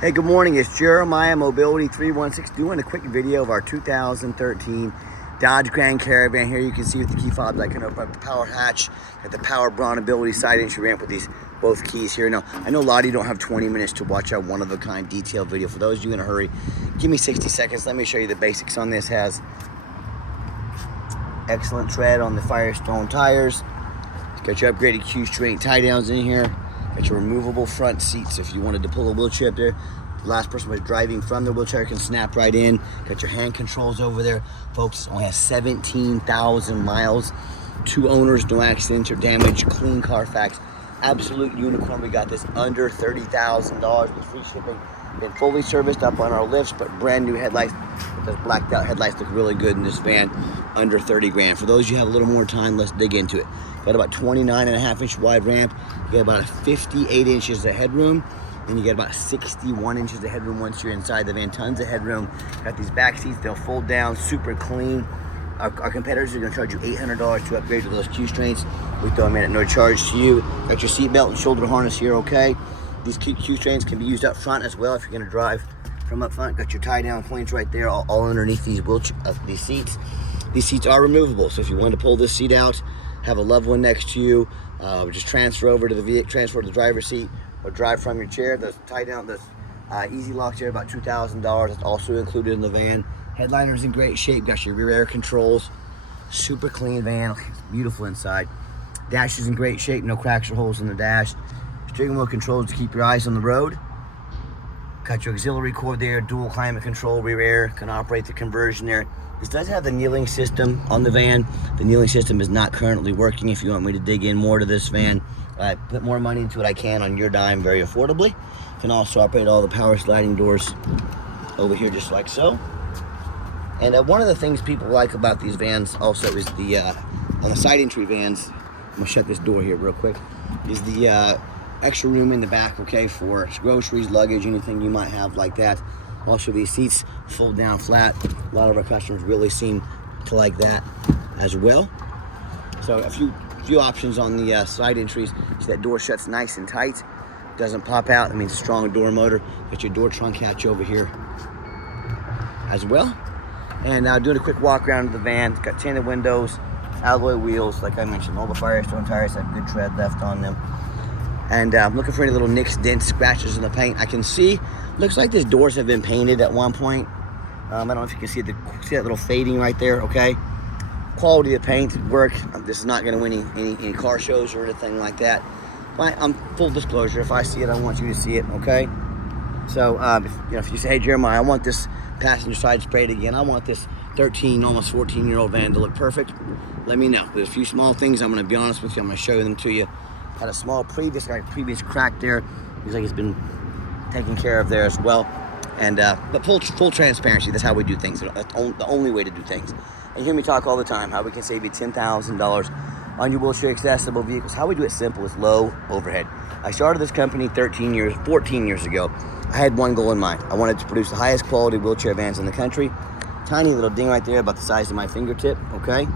Hey, good morning. It's Jeremiah Mobility 316 doing a quick video of our 2013 Dodge Grand Caravan. Here you can see with the key fobs, I can open up the power hatch, got the power bronability side entry ramp with these both keys here. Now, I know a lot of you don't have 20 minutes to watch our one-of-a-kind detailed video. For those of you in a hurry, give me 60 seconds. Let me show you the basics on this. Has excellent tread on the Firestone tires. Got your upgraded Q-straight tie downs in here. Got your removable front seats if you wanted to pull a wheelchair up there. The last person was driving from the wheelchair can snap right in. Got your hand controls over there. Folks, only has 17,000 miles. 2 owners, no accidents or damage, clean Carfax. Absolute unicorn. We got this under $30,000 with free shipping. Been fully serviced up on our lifts, but brand new headlights. Those blacked out headlights look really good in this van, under 30 grand. For those of you who have a little more time, let's dig into it. Got about 29.5-inch wide ramp. You got about 58 inches of headroom, and you get about 61 inches of headroom once you're inside the van. Tons of headroom. Got these back seats, they'll fold down, super clean. Our competitors are going to charge you $800 to upgrade to those Q-strains. We throw them in at no charge to you. Got your seatbelt and shoulder harness here, okay? These Q-strains can be used up front as well if you're going to drive from up front. Got your tie-down points right there, all underneath these seats. These seats are removable, so if you want to pull this seat out, have a loved one next to you, just transfer over to the driver's seat, or drive from your chair. Those tie-down, those easy locks here, about $2,000. That's also included in the van. Headliner's in great shape. Got your rear air controls. Super clean van. It's beautiful inside. Dash is in great shape. No cracks or holes in the dash. Steering wheel controls to keep your eyes on the road. Got your auxiliary cord there. Dual climate control. Rear air can operate the conversion there. This does have the kneeling system on the van. The kneeling system is not currently working. If you want me to dig in more to this van, put more money into it, I can on your dime very affordably. Can also operate all the power sliding doors over here just like so. And one of the things people like about these vans also is the, on the side entry vans, I'm gonna shut this door here real quick, is the extra room in the back, okay, for groceries, luggage, anything you might have like that. Also, these seats fold down flat. A lot of our customers really seem to like that as well. So a few options on the side entries. So that door shuts nice and tight, doesn't pop out. That means strong door motor. Got your door trunk hatch over here as well. And doing a quick walk around the van. It's got tinted windows, alloy wheels, like I mentioned. All the Firestone tires have good tread left on them. And I'm looking for any little nicks, dents, scratches in the paint. I can see, looks like these doors have been painted at one point. I don't know if you can see that little fading right there, okay? Quality of paint, work. This is not gonna win any car shows or anything like that. But I'm full disclosure, if I see it, I want you to see it, okay? So, if you say, hey, Jeremiah, I want this passenger side sprayed again. I want this 13, almost 14-year-old van to look perfect. Let me know. There's a few small things. I'm going to be honest with you. I'm going to show them to you. Had a small previous crack there. Looks like it's been taken care of there as well. And but full transparency. That's how we do things. That's the only way to do things. And you hear me talk all the time how we can save you $10,000 on your wheelchair accessible vehicles. How we do it simple is low overhead. I started this company 14 years ago. I had one goal in mind. I wanted to produce the highest quality wheelchair vans in the country. Tiny little ding right there, about the size of my fingertip, okay?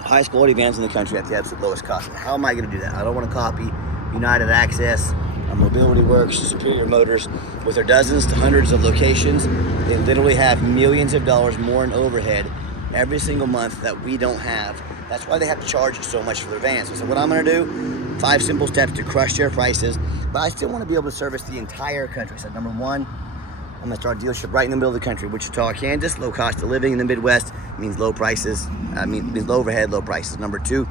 Highest quality vans in the country at the absolute lowest cost. How am I gonna do that? I don't wanna copy United Access, Mobility Works, Superior Motors. With their dozens to hundreds of locations, they literally have millions of dollars more in overhead every single month that we don't have. That's why they have to charge you so much for their vans. So what I'm gonna do, 5 simple steps to crush their prices, but I still wanna be able to service the entire country. So number 1, I'm gonna start a dealership right in the middle of the country, Wichita, Kansas. Low cost of living in the Midwest means low prices, means low overhead, low prices. Number 2,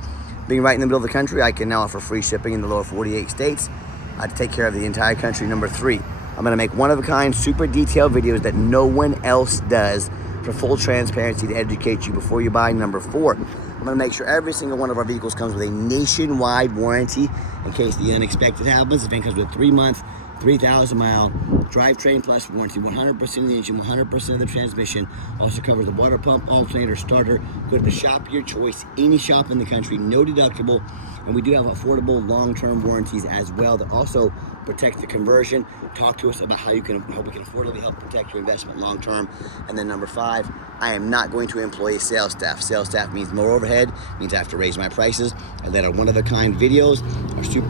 being right in the middle of the country, I can now offer free shipping in the lower 48 states. I take care of the entire country. Number 3, I'm gonna make one-of-a-kind, super detailed videos that no one else does for full transparency to educate you before you buy. Number 4, I'm gonna make sure every single one of our vehicles comes with a nationwide warranty in case the unexpected happens. The van comes with a 3-month, 3,000-mile drivetrain plus warranty, 100% of the engine, 100% of the transmission. Also covers the water pump, alternator, starter. Go to the shop of your choice, any shop in the country, no deductible. And we do have affordable long-term warranties as well that also protect the conversion. Talk to us about how we can affordably help protect your investment long term. And then number 5, I am not going to employ sales staff. Sales staff means more overhead, means I have to raise my prices. I let our one-of-a-kind videos,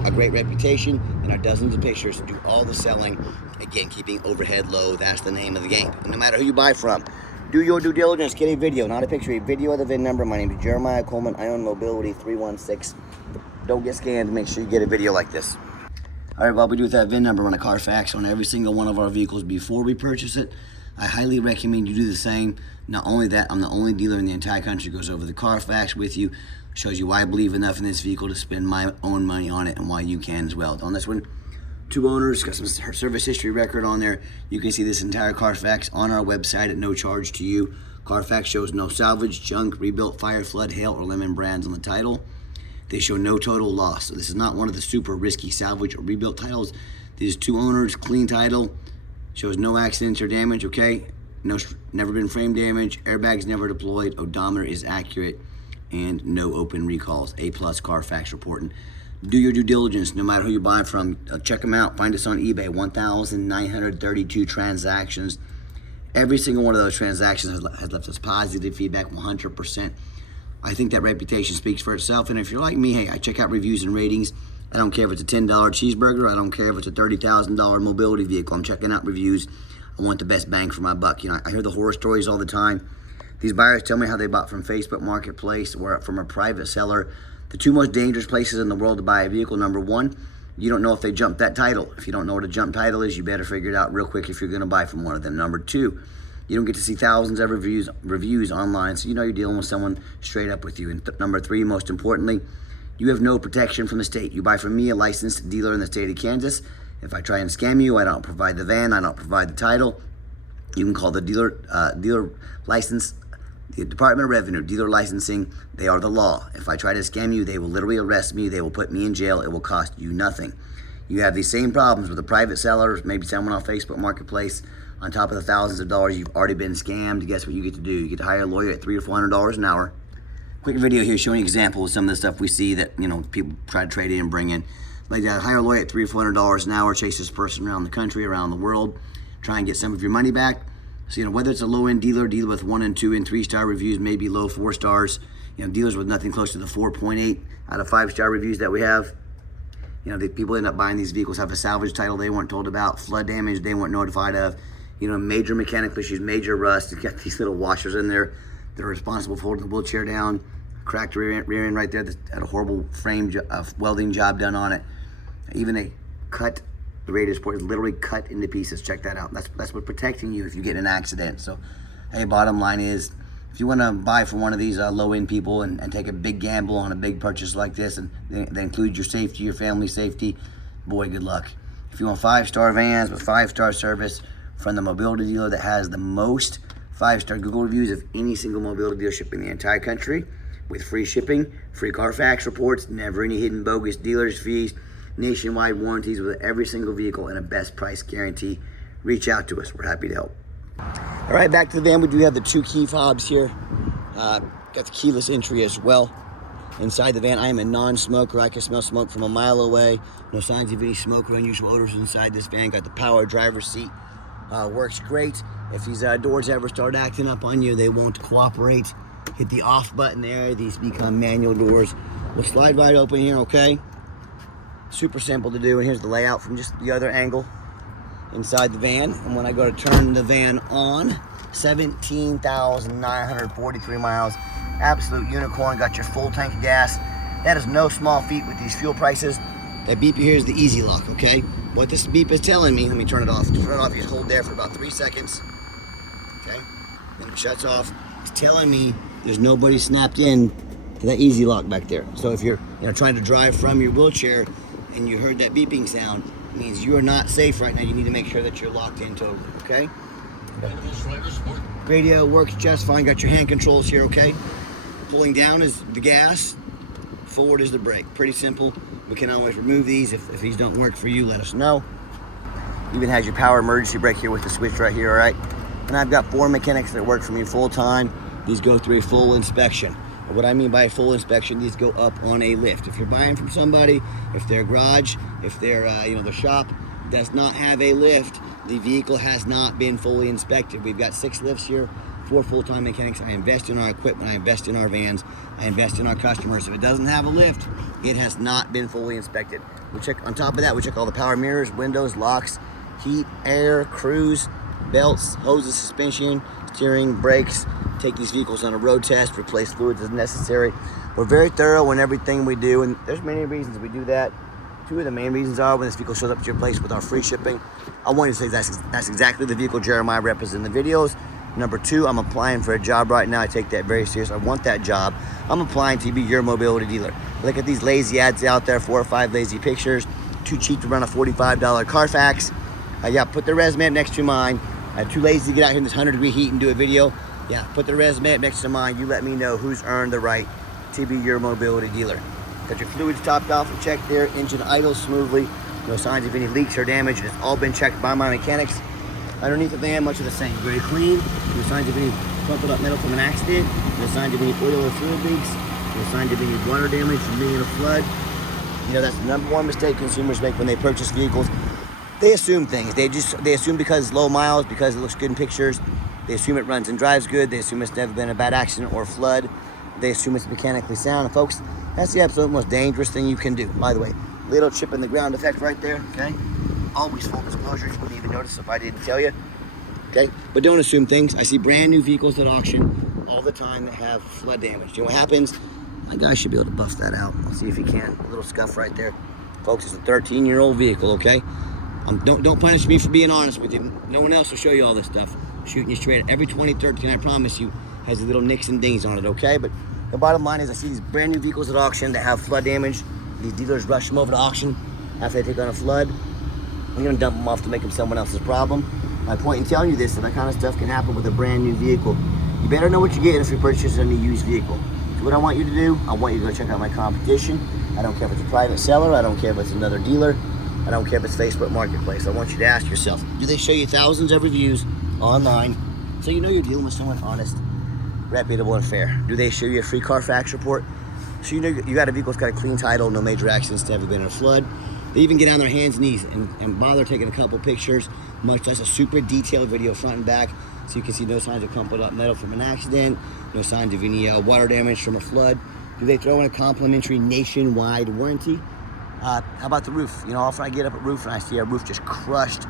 a great reputation, and our dozens of pictures to do all the selling. Again, keeping overhead low, that's the name of the game. And no matter who you buy from, do your due diligence, get a video, not a picture, a video of the VIN number. My name is Jeremiah Coleman, I own Mobility 316. Don't get scammed, make sure you get a video like this. All right, what we do with that VIN number on a Carfax on every single one of our vehicles before we purchase it. I highly recommend you do the same. Not only that, I'm the only dealer in the entire country who goes over the Carfax with you, shows you why I believe enough in this vehicle to spend my own money on it and why you can as well. On this one, 2 owners, got some service history record on there. You can see this entire Carfax on our website at no charge to you. Carfax shows no salvage, junk, rebuilt, fire, flood, hail, or lemon brands on the title. They show no total loss. So this is not one of the super risky salvage or rebuilt titles. These 2 owners, clean title, shows no accidents or damage, okay? Never been frame damage, airbags never deployed, odometer is accurate, and no open recalls. A+ Carfax reporting. Do your due diligence, no matter who you buy from. Check them out. Find us on eBay. 1,932 transactions. Every single one of those transactions has left us positive feedback, 100%. I think that reputation speaks for itself. And if you're like me, hey, I check out reviews and ratings. I don't care if it's a $10 cheeseburger. I don't care if it's a $30,000 mobility vehicle. I'm checking out reviews. I want the best bang for my buck. You know, I hear the horror stories all the time. These buyers tell me how they bought from Facebook Marketplace or from a private seller. The 2 most dangerous places in the world to buy a vehicle. Number 1, you don't know if they jumped that title. If you don't know what a jump title is, you better figure it out real quick if you're going to buy from one of them. Number 2, you don't get to see thousands of reviews online, so you know you're dealing with someone straight up with you. And number 3, most importantly, you have no protection from the state. You buy from me, a licensed dealer in the state of Kansas. If I try and scam you, I don't provide the van, I don't provide the title. You can call the dealer license, the Department of Revenue, dealer licensing. They are the law. If I try to scam you, they will literally arrest me. They will put me in jail. It will cost you nothing. You have these same problems with a private seller, maybe someone on Facebook Marketplace. On top of the thousands of dollars you've already been scammed, guess what you get to do? You get to hire a lawyer at $300 or $400 an hour. Quick video here showing an example of some of the stuff we see that, you know, people try to trade in and bring in. Like that, hire a lawyer at $300 or $400 an hour, chase this person around the country, around the world, try and get some of your money back. So, you know, whether it's a low-end dealer with 1 and 2 and 3-star reviews, maybe low 4 stars, you know, dealers with nothing close to the 4.8 out of 5-star reviews that we have. You know, the people end up buying these vehicles, have a salvage title they weren't told about, flood damage they weren't notified of, you know, major mechanical issues, major rust. You got these little washers in there that are responsible for holding the wheelchair down, cracked rear end right there that had a horrible frame welding job done on it. Even a cut. The radiator support is literally cut into pieces. Check that out. That's what protecting you if you get in an accident. So, hey, bottom line is, if you want to buy from one of these low-end people and take a big gamble on a big purchase like this, and they include your safety, your family safety, boy, good luck. If you want 5-star vans with 5-star service from the mobility dealer that has the most 5-star Google reviews of any single mobility dealership in the entire country, with free shipping, free Carfax reports, never any hidden bogus dealers fees, nationwide warranties with every single vehicle, and a best price guarantee, reach out to us. We're happy to help. All right, back to the van. We do have the 2 key fobs here. Got the keyless entry as well. Inside the van, I am a non-smoker. I can smell smoke from a mile away. No signs of any smoke or unusual odors inside this van. Got the power driver's seat. Works great. If these doors ever start acting up on you, they won't cooperate. Hit the off button there. These become manual doors. We'll slide right open here, okay? Super simple to do, and here's the layout from just the other angle inside the van. And when I go to turn the van on, 17,943 miles, absolute unicorn. Got your full tank of gas. That is no small feat with these fuel prices. That beep here is the easy lock, okay? What this beep is telling me, let me turn it off. To turn it off, you just hold there for about 3 seconds, okay? Then it shuts off. It's telling me there's nobody snapped in to that easy lock back there. So if you're trying to drive from your wheelchair and you heard that beeping sound, it means you are not safe right now. You need to make sure that you're locked in totally, okay? Radio works just fine. Got your hand controls here, okay? Pulling down is the gas, forward is the brake. Pretty simple. We can always remove these. If these don't work for you, let us know. Even has your power emergency brake here with the switch right here, all right? And I've got 4 mechanics that work for me full time. These go through a full inspection. What I mean by a full inspection, these go up on a lift. If you're buying from somebody, if they're garage, if they're the shop, does not have a lift, the vehicle has not been fully inspected. We've got 6 lifts here, 4 full-time mechanics. I invest in our equipment, I invest in our vans, I invest in our customers. If it doesn't have a lift, it has not been fully inspected. We check, on top of that, we check all the power mirrors, windows, locks, heat, air, cruise, belts, hoses, suspension, steering, brakes, take these vehicles on a road test, replace fluids as necessary. We're very thorough in everything we do, and there's many reasons we do that. 2 of the main reasons are when this vehicle shows up at your place with our free shipping, I want you to say that's exactly the vehicle Jeremiah represents in the videos. Number 2, I'm applying for a job right now. I take that very serious. I want that job. I'm applying to be your mobility dealer. Look at these lazy ads out there, 4 or 5 lazy pictures, too cheap to run a $45 Carfax. Yeah, put the resume up next to mine. Too lazy to get out here in this 100-degree heat and do a video. Yeah, put the resume up next to mine. You let me know who's earned the right to be your mobility dealer. Got your fluids topped off and checked there. Engine idles smoothly. No signs of any leaks or damage. It's all been checked by my mechanics. Underneath the van, much of the same. Very clean. No signs of any crumpled up metal from an accident. No signs of any oil or fluid leaks. No signs of any water damage from being in a flood. You know, that's the #1 mistake consumers make when they purchase vehicles. They assume things. They assume because it's low miles, because it looks good in pictures. They assume it runs and drives good. They assume it's never been a bad accident or flood. They assume it's mechanically sound. And folks, that's the absolute most dangerous thing you can do. By the way, little chip in the ground effect right there, okay? Always full disclosure. You wouldn't even notice if I didn't tell you, okay? But don't assume things. I see brand new vehicles at auction all the time that have flood damage. You know what happens? My guy should be able to buff that out. Let's see if he can. A little scuff right there. Folks, it's a 13-year-old vehicle, okay? Don't punish me for being honest with you. No one else will show you all this stuff. Shooting you straight. Every 2013, I promise you, has a little nicks and dings on it, okay? But the bottom line is I see these brand new vehicles at auction that have flood damage. These dealers rush them over to auction after they take on a flood. I'm gonna dump them off to make them someone else's problem. My point in telling you this, that kind of stuff can happen with a brand new vehicle. You better know what you're getting if you purchase a used vehicle. So what I want you to do, I want you to go check out my competition. I don't care if it's a private seller, I don't care if it's another dealer, I don't care if it's Facebook Marketplace. I want you to ask yourself, do they show you thousands of reviews online so you know you're dealing with someone honest, reputable, and fair? Do they show you a free Carfax report so you know you got a vehicle that's got a clean title, no major accidents, never been in a flood? They even get on their hands and knees and bother taking a couple pictures, much less a super detailed video front and back, so you can see no signs of crumpled up metal from an accident, no signs of any water damage from a flood. Do they throw in a complimentary nationwide warranty? How about the roof? You know, often I get up at roof and I see a roof just crushed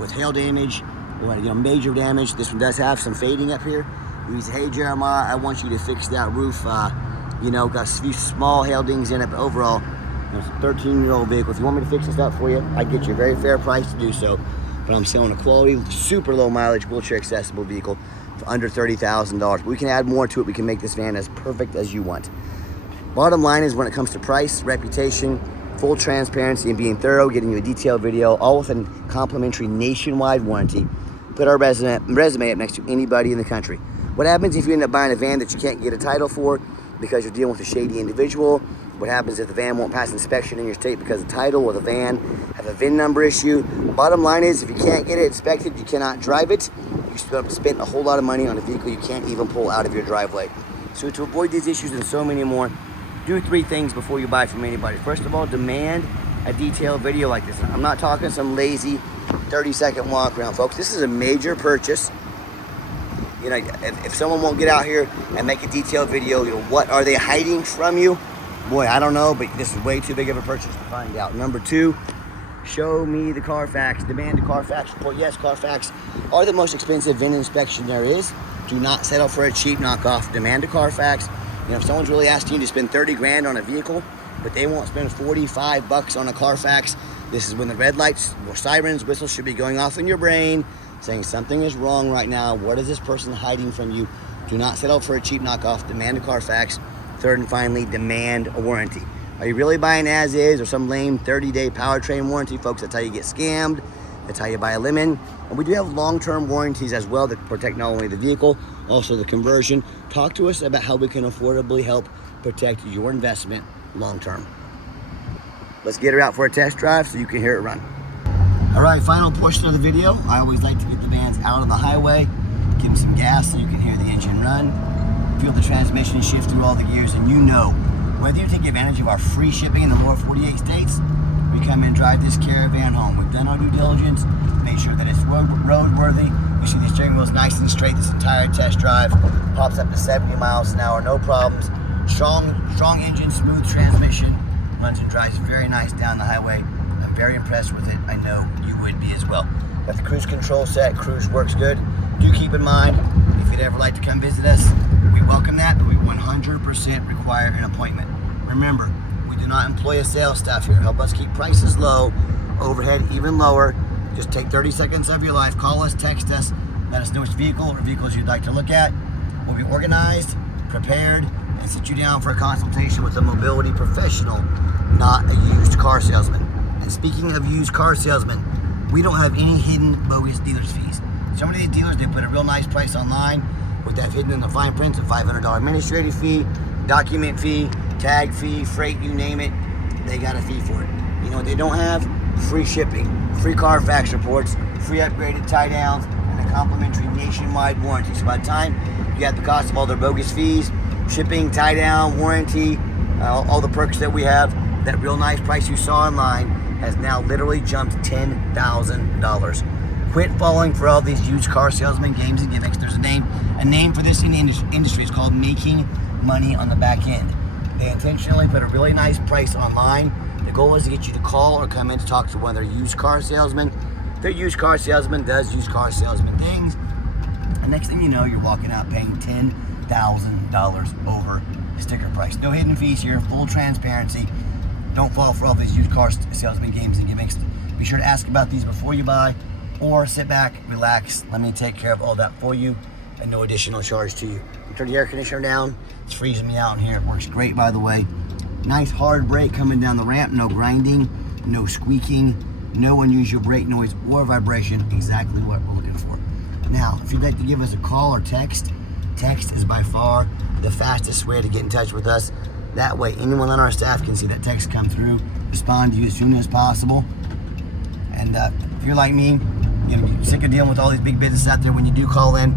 with hail damage or, you know, major damage. This one does have some fading up here. We say, hey Jeremiah, I want you to fix that roof. You know, got a few small hail dings in it, but overall, it's a 13-year-old vehicle. If you want me to fix this up for you, I get you a very fair price to do so. But I'm selling a quality, super low mileage, wheelchair accessible vehicle for under $30,000. We can add more to it. We can make this van as perfect as you want. Bottom line is, when it comes to price, reputation, full transparency, and being thorough, getting you a detailed video, all with a complimentary nationwide warranty, put our resume up next to anybody in the country. What happens if you end up buying a van that you can't get a title for because you're dealing with a shady individual? What happens if the van won't pass inspection in your state because the title or the van have a VIN number issue? Bottom line is, if you can't get it inspected, you cannot drive it. You spend a whole lot of money on a vehicle you can't even pull out of your driveway. So to avoid these issues and so many more, do 3 things before you buy from anybody. First of all, demand a detailed video like this. I'm not talking some lazy 30-second walk around, folks. This is a major purchase. You know, if someone won't get out here and make a detailed video, you know, what are they hiding from you? Boy, I don't know, but this is way too big of a purchase to find out. Number 2, show me the Carfax. Demand a Carfax report. Yes, Carfax are the most expensive VIN inspection there is. Do not settle for a cheap knockoff. Demand a Carfax. You know, if someone's really asking you to spend 30 grand on a vehicle, but they won't spend 45 bucks on a Carfax, this is when the red lights or sirens, whistles should be going off in your brain, saying something is wrong right now. What is this person hiding from you? Do not settle for a cheap knockoff. Demand a Carfax. 3rd and finally, demand a warranty. Are you really buying as is or some lame 30-day powertrain warranty? Folks, that's how you get scammed. That's how you buy a lemon. And we do have long-term warranties as well that protect not only the vehicle, also the conversion. Talk to us about how we can affordably help protect your investment long-term. Let's get her out for a test drive so you can hear it run. All right, final portion of the video. I always like to get the vans out of the highway, give them some gas so you can hear the engine run, feel the transmission shift through all the gears, and you know, whether you take advantage of our free shipping in the lower 48 states, we come and drive this Caravan home. We've done our due diligence, made sure that it's roadworthy. You see the steering wheel's nice and straight this entire test drive. Pops up to 70 miles an hour, no problems. Strong engine, smooth transmission. Runs and drives very nice down the highway. I'm very impressed with it. I know you would be as well. Got the cruise control set. Cruise works good. Do keep in mind, if you'd ever like to come visit us, we welcome that, but we 100% require an appointment. Remember, we do not employ a sales staff here. Help us keep prices low, overhead even lower. Just take 30 seconds of your life. Call us, text us, let us know which vehicle or vehicles you'd like to look at. We'll be organized, prepared, and sit you down for a consultation with a mobility professional, not a used car salesman. And speaking of used car salesmen, we don't have any hidden bogus dealer's fees. Some of these dealers, they put a real nice price online with that hidden in the fine print, a $500 administrative fee, document fee, tag fee, freight, you name it, they got a fee for it. You know what they don't have? Free shipping, free Carfax reports, free upgraded tie downs, and a complimentary nationwide warranty. So by the time you got the cost of all their bogus fees, shipping, tie down, warranty, all the perks that we have, that real nice price you saw online has now literally jumped $10,000. Quit falling for all these used car salesmen games and gimmicks. There's a name for this in the industry. It's called making money on the back end. They intentionally put a really nice price online. The goal is to get you to call or come in to talk to one of their used car salesmen. Their used car salesman does used car salesman things. And next thing you know, you're walking out paying $10,000 over the sticker price. No hidden fees here, full transparency. Don't fall for all these used car salesman games and gimmicks. Be sure to ask about these before you buy, or sit back, relax, let me take care of all that for you, and no additional charge to you. Turn the air conditioner down. It's freezing me out in here. It works great, by the way. Nice hard brake coming down the ramp. No grinding, no squeaking, no unusual brake noise or vibration. Exactly what we're looking for. Now, if you'd like to give us a call or text is by far the fastest way to get in touch with us. That way, anyone on our staff can see that text come through, respond to you as soon as possible. And if you're like me, you're sick of dealing with all these big businesses out there. When you do call in,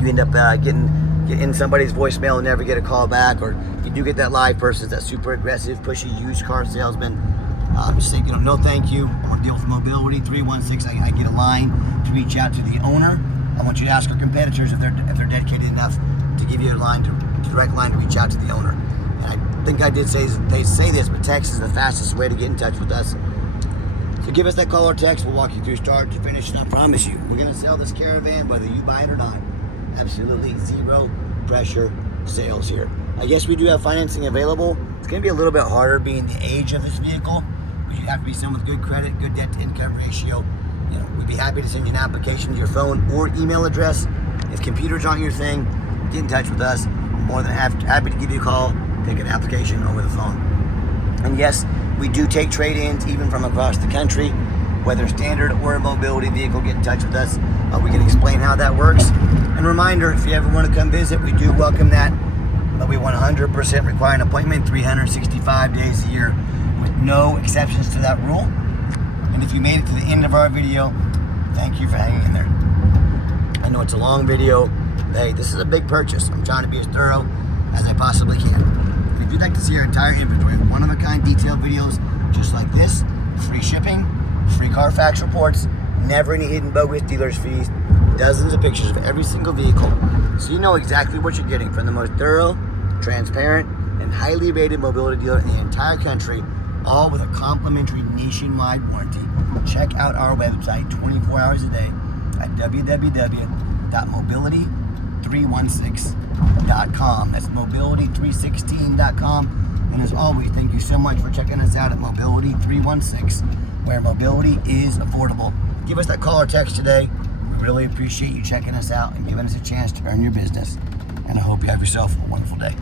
you end up getting in somebody's voicemail and never get a call back, or you do get that live person, that super aggressive, pushy used car salesman. Just say, no thank you. I want to deal with mobility 316. I get a line to reach out to the owner. I want you to ask our competitors if they're dedicated enough to give you a direct line to reach out to the owner. And I think I did say this, but text is the fastest way to get in touch with us. So give us that call or text. We'll walk you through start to finish, and I promise you, we're going to sell this Caravan whether you buy it or not. Absolutely zero pressure sales here. I guess we do have financing available. It's going to be a little bit harder being the age of this vehicle, but you have to be someone with good credit, good debt to income ratio. We'd be happy to send you an application to your phone or email address. If computers aren't your thing, get in touch with us. More than happy to give you a call, take an application over the phone. And yes, we do take trade-ins even from across the country. Whether standard or a mobility vehicle, get in touch with us. We can explain how that works. And reminder, if you ever want to come visit, we do welcome that. But we 100% require an appointment 365 days a year with no exceptions to that rule. And if you made it to the end of our video, thank you for hanging in there. I know it's a long video. Hey, this is a big purchase. I'm trying to be as thorough as I possibly can. If you'd like to see our entire inventory, one-of-a-kind detailed videos just like this, free shipping, free Carfax reports, never any hidden bogus dealer's fees, dozens of pictures of every single vehicle, so you know exactly what you're getting from the most thorough, transparent, and highly rated mobility dealer in the entire country, all with a complimentary nationwide warranty. Check out our website 24 hours a day at www.mobility316.com. That's mobility316.com. And as always, thank you so much for checking us out at Mobility 316, where mobility is affordable. Give us that call or text today. We really appreciate you checking us out and giving us a chance to earn your business. And I hope you have yourself a wonderful day.